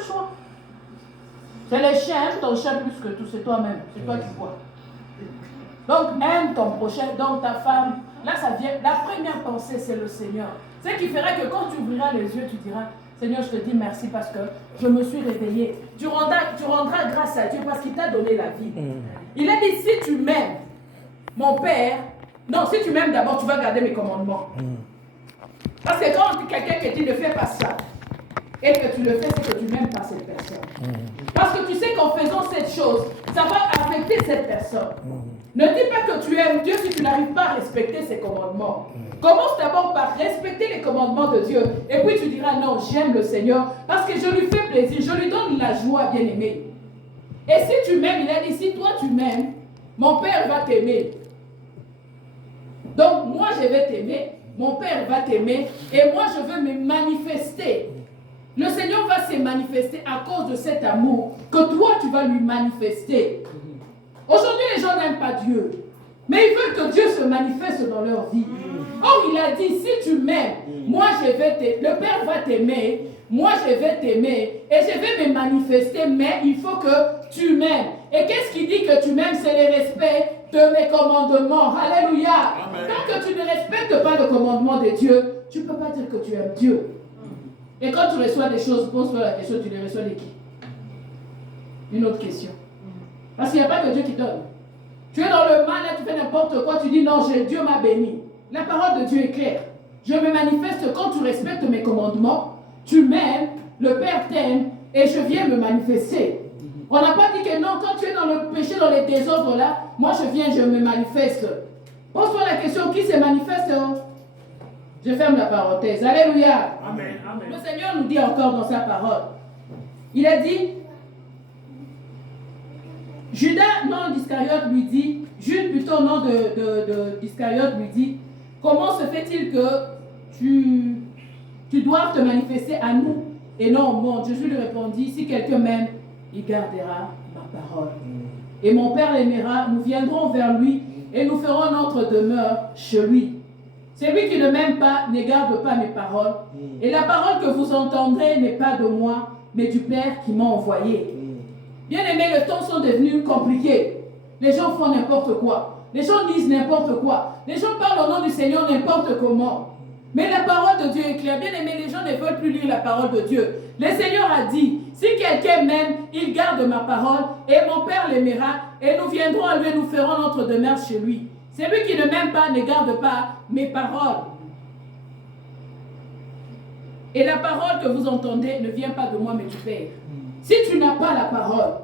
le choix. C'est les chiens, aime ton chien plus que tout, c'est toi-même, c'est toi qui vois. Donc aime ton prochain, donc ta femme. Là, ça vient. La première pensée, c'est le Seigneur. Ce qui ferait que quand tu ouvriras les yeux, tu diras, Seigneur, je te dis merci parce que je me suis réveillé. Tu rendras grâce à Dieu parce qu'il t'a donné la vie. Il a dit, si tu m'aimes, mon Père, non, si tu m'aimes d'abord, tu vas garder mes commandements. Parce que quand quelqu'un te dit ne fais pas ça, et que tu le fais, c'est que tu n'aimes pas cette personne. Parce que tu sais qu'en faisant cette chose, ça va affecter cette personne. Ne dis pas que tu aimes Dieu si tu n'arrives pas à respecter ses commandements. Commence d'abord par respecter les commandements de Dieu. Et puis tu diras, non, j'aime le Seigneur parce que je lui fais plaisir, je lui donne la joie, bien-aimé. Et si tu m'aimes, il a dit, si toi tu m'aimes, mon Père va t'aimer. Donc moi je vais t'aimer, mon Père va t'aimer, et moi je veux me manifester. Le Seigneur va se manifester à cause de cet amour que toi tu vas lui manifester. Aujourd'hui les gens n'aiment pas Dieu, mais ils veulent que Dieu se manifeste dans leur vie. Or il a dit, si tu m'aimes, moi je vais t'aimer, le Père va t'aimer, moi je vais t'aimer, et je vais me manifester, mais il faut que tu m'aimes. Et qu'est-ce qui dit que tu m'aimes? C'est le respect de mes commandements. Alléluia. Tant que tu ne respectes pas le commandement de Dieu, tu ne peux pas dire que tu aimes Dieu. Et quand tu reçois des choses, pose-toi la question, tu les reçois de qui? Une autre question. Parce qu'il n'y a pas que Dieu qui donne. Tu es dans le mal, là, tu fais n'importe quoi, tu dis non, Dieu m'a béni. La parole de Dieu est claire. Je me manifeste quand tu respectes mes commandements, tu m'aimes, le Père t'aime, et je viens me manifester. On n'a pas dit que non, quand tu es dans le péché, dans les désordres là, moi je viens, je me manifeste. Pose-toi la question, qui se manifeste? Je ferme la parenthèse. Alléluia. Amen, amen. Le Seigneur nous dit encore dans sa parole. Il a dit, Judas, non d'Iscariote, lui dit, Jude plutôt, non d'Iscariote, lui dit, comment se fait-il que tu dois te manifester à nous et non au monde? Jésus lui répondit, si quelqu'un m'aime, il gardera ma parole. Et mon Père l'aimera, nous viendrons vers lui et nous ferons notre demeure chez lui. Celui qui ne m'aime pas ne garde pas mes paroles. Et la parole que vous entendrez n'est pas de moi, mais du Père qui m'a envoyé. Bien aimé, les temps sont devenus compliqués. Les gens font n'importe quoi. Les gens disent n'importe quoi. Les gens parlent au nom du Seigneur n'importe comment. Mais la parole de Dieu est claire. Bien aimé, les gens ne veulent plus lire la parole de Dieu. Le Seigneur a dit, si quelqu'un m'aime, il garde ma parole, et mon Père l'aimera, et nous viendrons à lui et nous ferons notre demeure chez lui. Celui qui ne m'aime pas ne garde pas mes paroles. Et la parole que vous entendez ne vient pas de moi, mais du Père. Si tu n'as pas la parole,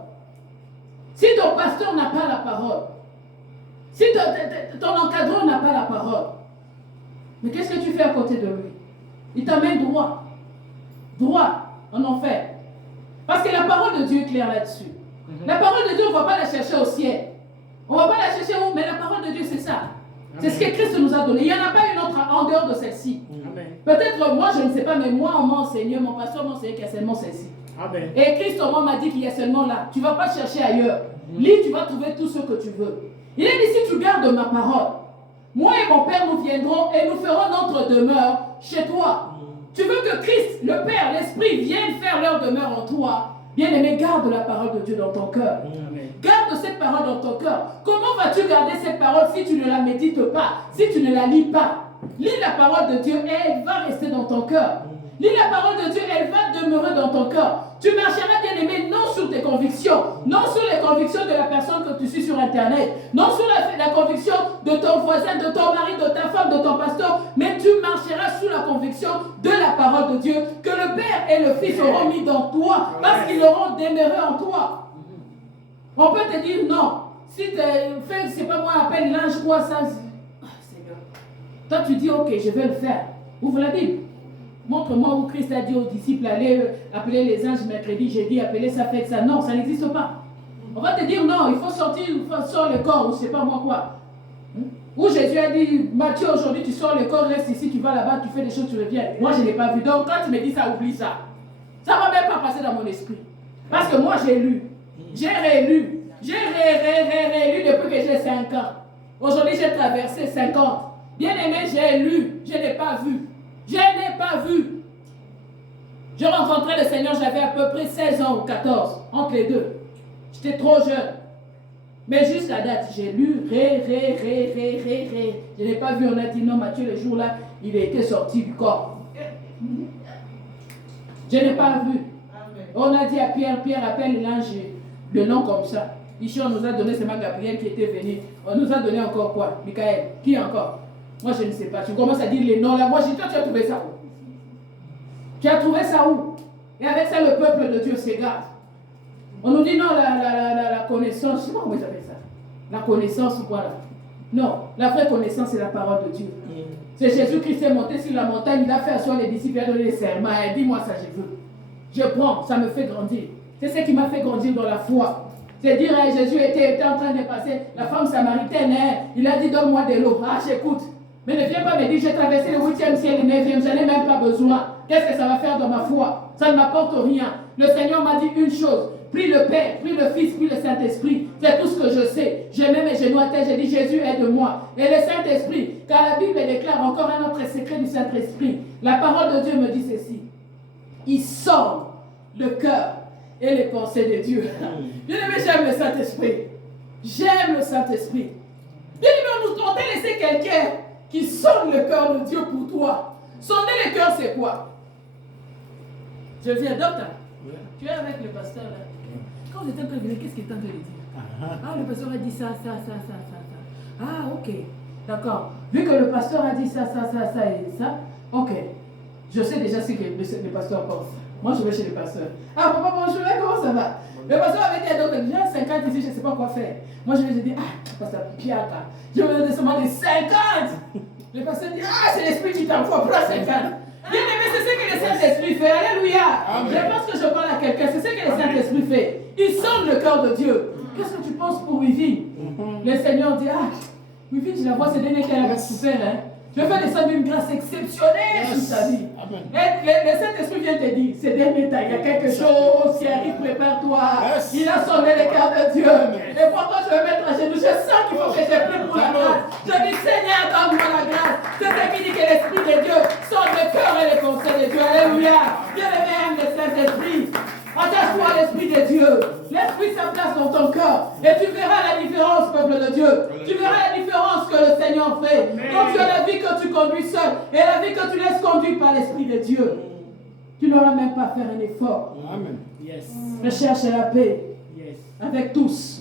si ton pasteur n'a pas la parole, si ton encadrant n'a pas la parole, mais qu'est-ce que tu fais à côté de lui? Il t'amène droit. Droit en enfer. Parce que la parole de Dieu est claire là-dessus. La parole de Dieu, on ne va pas la chercher au ciel. On ne va pas la chercher où, mais la parole de Dieu, c'est ça. C'est ce que Christ nous a donné. Il n'y en a pas une autre en dehors de celle-ci. Peut-être moi, je ne sais pas, mais moi, on m'a enseigné, mon pasteur m'a enseigné qu'il y a seulement celle-ci. Amen. Et Christ au moins m'a dit qu'il y a seulement là. Tu ne vas pas chercher ailleurs. Lis, tu vas trouver tout ce que tu veux. Il a dit, si tu gardes ma parole, moi et mon Père, nous viendrons et nous ferons notre demeure chez toi. Tu veux que Christ, le Père, l'Esprit viennent faire leur demeure en toi. Bien-aimé, garde la parole de Dieu dans ton cœur. Garde cette parole dans ton cœur. Comment vas-tu garder cette parole si tu ne la médites pas, si tu ne la lis pas? Lis la parole de Dieu et elle va rester dans ton cœur. Lis la parole de Dieu, elle va demeurer dans ton cœur. Tu marcheras, bien aimé, non sur tes convictions, non sur les convictions de la personne que tu suis sur Internet, non sur la conviction de ton voisin, de ton mari, de ta femme, de ton pasteur, mais tu marcheras sous la conviction de la parole de Dieu que le Père et le Fils auront mis dans toi parce qu'ils auront demeuré en toi. On peut te dire non. Si tu fais, c'est pas moi, appelle l'ange, quoi, ça. Ah, Seigneur. Toi, tu dis, ok, je vais le faire. Ouvre la Bible. Montre-moi où Christ a dit aux disciples, allez appeler les anges mercredi, jeudi, appeler ça, faites ça. Non, ça n'existe pas. On va te dire non, il faut sortir, il faut sortir le corps, ou je sais pas moi quoi. Où Jésus a dit, Matthieu, aujourd'hui tu sors le corps, reste ici, tu vas là-bas, tu fais des choses, tu reviens. Moi je n'ai pas vu. Donc quand tu me dis ça, oublie ça. Ça ne va même pas passer dans mon esprit. Parce que moi j'ai lu, j'ai rélu, j'ai rélu depuis que j'ai 5 ans. Aujourd'hui j'ai traversé 50. Bien aimé, j'ai lu, je n'ai pas vu. Je n'ai pas vu. Je rencontrais le Seigneur, j'avais à peu près j'avais 16 ans ou 14, entre les deux. J'étais trop jeune. Mais jusqu'à date, j'ai lu, Je n'ai pas vu, on a dit non, Matthieu, le jour-là, il a été sorti du corps. Je n'ai pas vu. On a dit à Pierre, appelle l'ange, le nom comme ça. Ici, on nous a donné, c'est ma Gabriel qui était venu. On nous a donné encore quoi? Michael. Qui encore? Moi, je ne sais pas. Tu commences à dire les noms là. Moi, je dis, toi, tu as trouvé ça où? Tu as trouvé ça où? Et avec ça, le peuple de Dieu s'égare. On nous dit non, la connaissance. Je sais pas comment ils appellent ça. La connaissance ou quoi là? Non, la vraie connaissance, c'est la parole de Dieu. C'est Jésus-Christ qui est monté sur la montagne, il a fait asseoir les disciples, il a donné les serments. Dis-moi ça, je veux. Je prends, ça me fait grandir. C'est ce qui m'a fait grandir dans la foi. C'est dire, Jésus était en train de passer, la femme samaritaine, il a dit, donne-moi de l'eau. Ah, j'écoute. Mais ne viens pas me dire, j'ai traversé le 8e ciel et le 9e, je n'ai même pas besoin. Qu'est-ce que ça va faire dans ma foi? Ça ne m'apporte rien. Le Seigneur m'a dit une chose, prie le Père, prie le Fils, prie le Saint-Esprit. C'est tout ce que je sais. Je mets mes genoux à terre, j'ai dit, Jésus, aide-moi. Et le Saint-Esprit, car la Bible déclare encore un autre secret du Saint-Esprit. La parole de Dieu me dit ceci. Il sonde le cœur et les pensées de Dieu. Bien aimé, j'aime le Saint-Esprit. J'aime le Saint-Esprit. Bien aimé, on t'a laissé quelqu'un qui sonde le cœur de Dieu pour toi. Sonder le cœur, c'est quoi? Je viens, docteur. Tu es avec le pasteur là. Quand vous êtes en train de venir, qu'est-ce qu'il est en train de dire? Ah, le pasteur a dit ça. Ah, ok. D'accord. Vu que le pasteur a dit ça et ça, ok. Je sais déjà ce que le pasteur pense. Moi, je vais chez le pasteur. Ah, papa, bonjour, comment ça va? Le pasteur avait dit à d'autres, j'ai 50 ici, je ne sais pas quoi faire. Moi, je lui ai dit, pasteur Pierre, je vais donner seulement des 50. Le pasteur dit, c'est l'esprit qui t'envoie, prends 50. Bien aimé, c'est ce que le Saint-Esprit fait. Alléluia. Je pense que je parle à quelqu'un. C'est ce que le Saint-Esprit fait. Il sonde le cœur de Dieu. Qu'est-ce que tu penses pour Wivine? Le Seigneur dit, Wivine, tu la vois, c'est dernier qu'elle a souffert. Je vais faire descendre une grâce exceptionnelle sur sa vie. Et le Saint-Esprit vient te dire, ces derniers temps, il y a quelque chose qui arrive, prépare-toi. Il a sonné le cœur de Dieu. Et pourquoi je vais mettre à genoux? Je sens qu'il faut que je prie pour la grâce. Je dis, Seigneur, donne-moi la grâce. C'est ce qui dit que l'Esprit de Dieu sonne le cœur et les pensées de Dieu. Alléluia. Dieu le même, le Saint-Esprit. Attache-toi à l'Esprit de Dieu. L'Esprit se place dans ton cœur. Et tu verras la différence, peuple de Dieu. Tu verras la différence que le Seigneur fait. Quand tu as la vie que tu conduis seul et la vie que tu laisses conduire par l'Esprit de Dieu, tu n'auras même pas à faire un effort. Amen. Yes. Recherche la paix avec tous.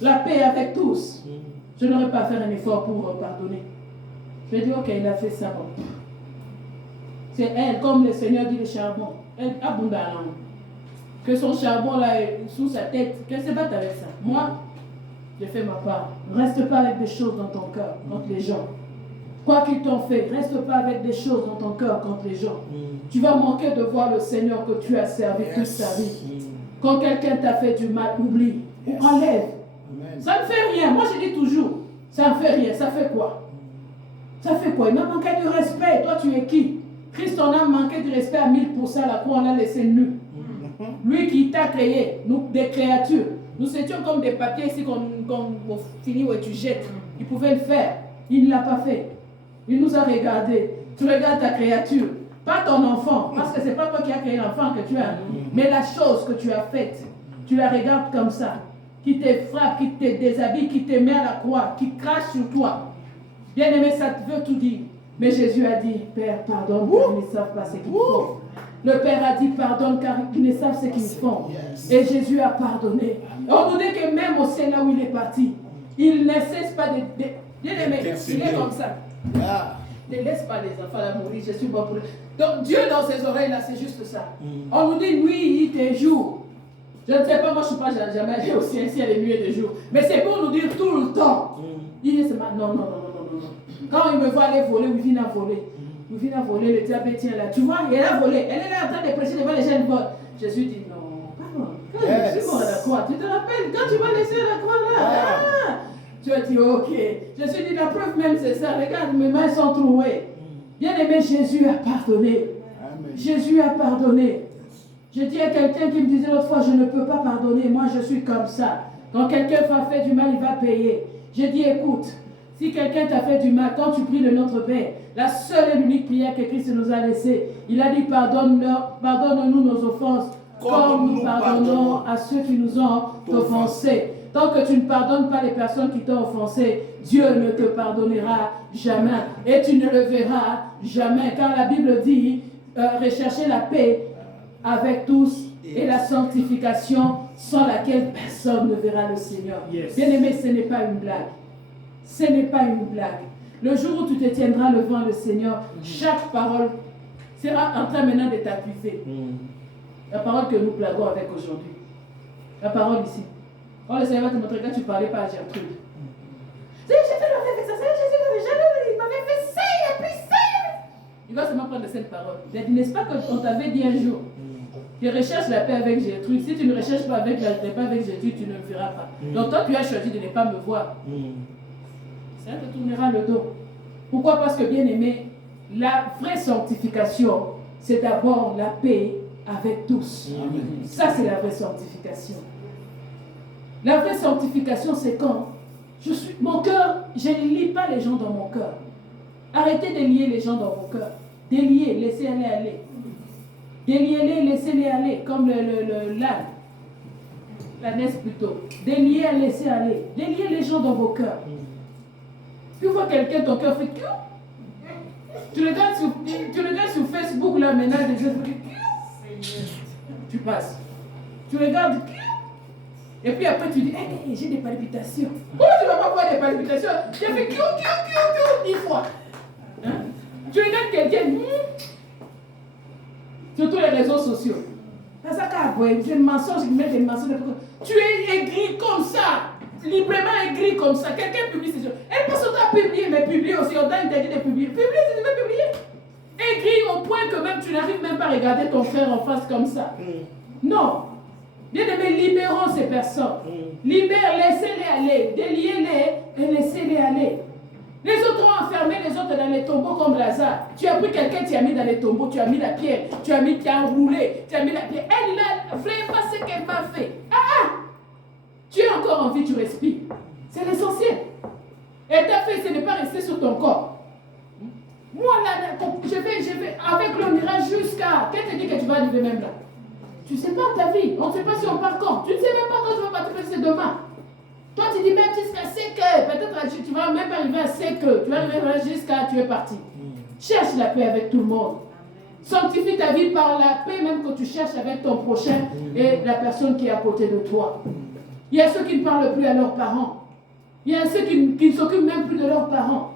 La paix avec tous. Je n'aurai pas à faire un effort pour pardonner. Je vais dire, ok, il a fait ça. Bon. C'est elle, comme le Seigneur dit, le charbon. Elle abondamment. Que son charbon là est sous sa tête, qu'elle se batte avec ça. Moi, j'ai fait ma part. Ne reste pas avec des choses dans ton cœur contre les gens. Quoi qu'ils t'ont fait, reste pas avec des choses dans ton cœur contre les gens. Tu vas manquer de voir le Seigneur que tu as servi toute ta vie. Quand quelqu'un t'a fait du mal, oublie ou enlève. Ça ne fait rien. Moi, je dis toujours, ça ne fait rien. Ça fait quoi? Ça fait quoi? Il m'a manqué de respect. Toi, tu es qui? Christ en a manqué de respect à 1000%. La croix, on l'a laissé nu. Lui qui t'a créé, nous, des créatures. Nous étions comme des papiers ici qu'on finit où tu jettes. Il pouvait le faire. Il ne l'a pas fait. Il nous a regardés. Tu regardes ta créature. Pas ton enfant. Parce que ce n'est pas toi qui as créé l'enfant que tu as. Mais la chose que tu as faite. Tu la regardes comme ça. Qui te frappe, qui te déshabille, qui te met à la croix, qui crache sur toi. Bien aimé, ça veut tout dire. Mais Jésus a dit, Père, pardonne, car ils ne savent pas ce qu'ils font. Le Père a dit, pardonne, car ils ne savent ce qu'ils font. Et Jésus a pardonné. On nous dit que même au ciel, là où il est parti, il ne cesse pas de... Bien aimé, il est comme ça. Ne laisse pas les enfants là mourir, je suis bon pour eux. Donc Dieu dans ses oreilles, là, c'est juste ça. On nous dit nuit et jour. Je ne sais pas, moi je ne suis pas jamais allé au ciel, ciel et nuit et jour. Mais c'est pour nous dire tout le temps. Il dit, non. Quand il me voit aller voler, il vient à voler. Il vient à voler, le diable tient là. Tu vois, elle a volé. Elle est là en train de prêcher devant les jeunes vols. Jésus dit non, pardon. Quand je suis mort à la croix, tu te rappelles, quand tu vas laisser la croix là. Tu as dit ok. Jésus dit la preuve même c'est ça. Regarde, mes mains sont trouées. Bien aimé, Jésus a pardonné. Amen. Jésus a pardonné. Je dis à quelqu'un qui me disait l'autre fois, je ne peux pas pardonner. Moi, je suis comme ça. Quand quelqu'un m'a fait du mal, il va payer. J'ai dit, écoute, si quelqu'un t'a fait du mal, quand tu pries le Notre Père, la seule et l'unique prière que Christ nous a laissée, il a dit, pardonne-nous nos offenses, comme nous pardonnons à ceux qui nous ont offensés. Tant que tu ne pardonnes pas les personnes qui t'ont offensé, Dieu ne te pardonnera jamais. Et tu ne le verras jamais. Car la Bible dit, recherchez la paix avec tous et la sanctification sans laquelle personne ne verra le Seigneur. Bien-aimé, ce n'est pas une blague. Ce n'est pas une blague. Le jour où tu te tiendras devant le Seigneur, chaque parole sera en train maintenant de t'accuser. La parole que nous plaguons avec aujourd'hui. La parole ici. Quand le Seigneur va te montrer quand tu ne parlais pas à Gertrude. J'ai fait ça, il m'avait fait ça, et puis ça. Il va seulement prendre cette parole. Il a dit, n'est-ce pas qu'on t'avait dit un jour, tu recherches la paix avec Gertrude. Si tu ne recherches pas avec la paix avec Gertrude, tu ne me verras pas. Donc toi, tu as choisi de ne pas me voir. Ça te tournera le dos. Pourquoi? Parce que, bien aimé, la vraie sanctification, c'est d'abord la paix avec tous. Ça, c'est la vraie sanctification. La vraie sanctification, c'est quand mon cœur, je ne lie pas les gens dans mon cœur. Arrêtez de lier les gens dans vos cœurs. Déliez, laissez-les aller. Déliez-les, laissez-les aller, comme l'âne. L'ânesse plutôt. Déliez, laissez aller. Déliez les gens dans vos cœurs. Tu vois quelqu'un, ton cœur fait tu regardes sur Facebook là maintenant, des gens tu passes. Tu regardes et puis après tu dis, hey, j'ai des palpitations. Pourquoi tu ne vas pas voir des palpitations? Tu as fait 10 fois. Hein? Tu regardes quelqu'un, surtout les réseaux sociaux. C'est un mensonge, ils mettent des mensonges. Tu es aigri comme ça, librement aigri comme ça. Quelqu'un publie ces choses. Elle passe autant à publier, mais publier aussi. On t'a interdit de publier. Publier, c'est de publier. Aigri au point que même tu n'arrives même pas à regarder ton frère en face comme ça. Non. Bien aimé, libérons ces personnes. Libère, laissez-les aller. Déliez-les et laissez-les aller. Les autres ont enfermé les autres dans les tombeaux comme Lazare. Tu as pris quelqu'un, tu as mis dans les tombeaux, tu as mis la pierre, tu as enroulé, tu as mis la pierre. Elle ne voulait pas ce qu'elle m'a fait. Tu es encore en vie, tu respires. C'est l'essentiel. Elle t'a fait, ce n'est pas resté sur ton corps. Moi, là, je vais avec le miracle jusqu'à... Qu'est-ce que tu dis que tu vas arriver même là? Tu ne sais pas ta vie. On ne sait pas si on part quand. Tu ne sais même pas quand tu vas partir, c'est demain. Toi, tu dis même jusqu'à 5 heures. Peut-être tu vas même arriver à 5 heures. Tu vas arriver jusqu'à tu es parti. Cherche la paix avec tout le monde. Sanctifie ta vie par la paix même que tu cherches avec ton prochain et la personne qui est à côté de toi. Il y a ceux qui ne parlent plus à leurs parents. Il y a ceux qui ne s'occupent même plus de leurs parents.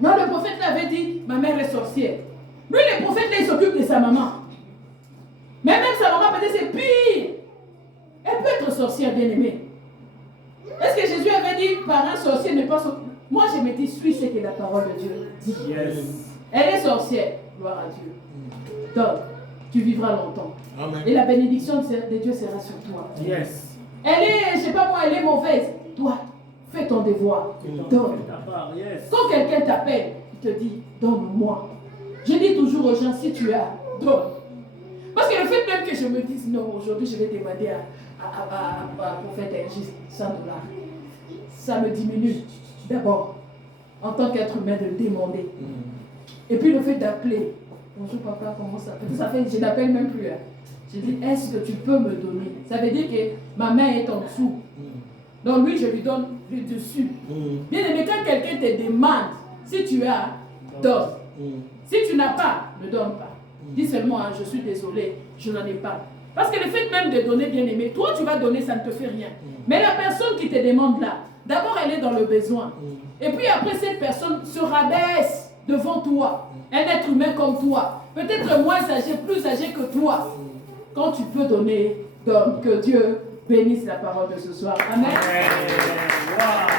Non, le prophète l'avait dit, ma mère est sorcière. Lui, le prophète, là, il s'occupe de sa maman. Mais même sa maman, peut-être c'est pire. Elle peut être sorcière, bien-aimée. Est-ce que Jésus avait dit, par un sorcier ne pas s'occuper? Moi, je me dis, suis ce que la parole de Dieu dit. Elle est sorcière, gloire à Dieu. Donc, tu vivras longtemps. Amen. Et la bénédiction de Dieu sera sur toi. Elle est, je ne sais pas moi, elle est mauvaise. Toi, fais ton devoir. Donne. Quand quelqu'un t'appelle, il te dit, donne-moi. Je dis toujours aux gens, si tu as, donne. Parce que le fait même que je me dise, non, aujourd'hui je vais demander à prophète Ergis $100, ça me diminue. D'abord, en tant qu'être humain, de le demander. Et puis le fait d'appeler, bonjour papa, comment ça fait? Ça fait, je n'appelle même plus. Je dis, est-ce que tu peux me donner? Ça veut dire que ma main est en dessous. Donc lui, je lui donne le dessus. Bien aimé, quand quelqu'un te demande, si tu as, donne. Si tu n'as pas, ne donne pas. Dis seulement, je suis désolé, je n'en ai pas. Parce que le fait même de donner, bien aimé, toi tu vas donner, ça ne te fait rien. Mais la personne qui te demande là, d'abord elle est dans le besoin. Et puis après cette personne se rabaisse devant toi. Un être humain comme toi. Peut-être moins âgé, plus âgé que toi. Quand tu peux donner, donne. Que Dieu bénisse la parole de ce soir. Amen. Wow.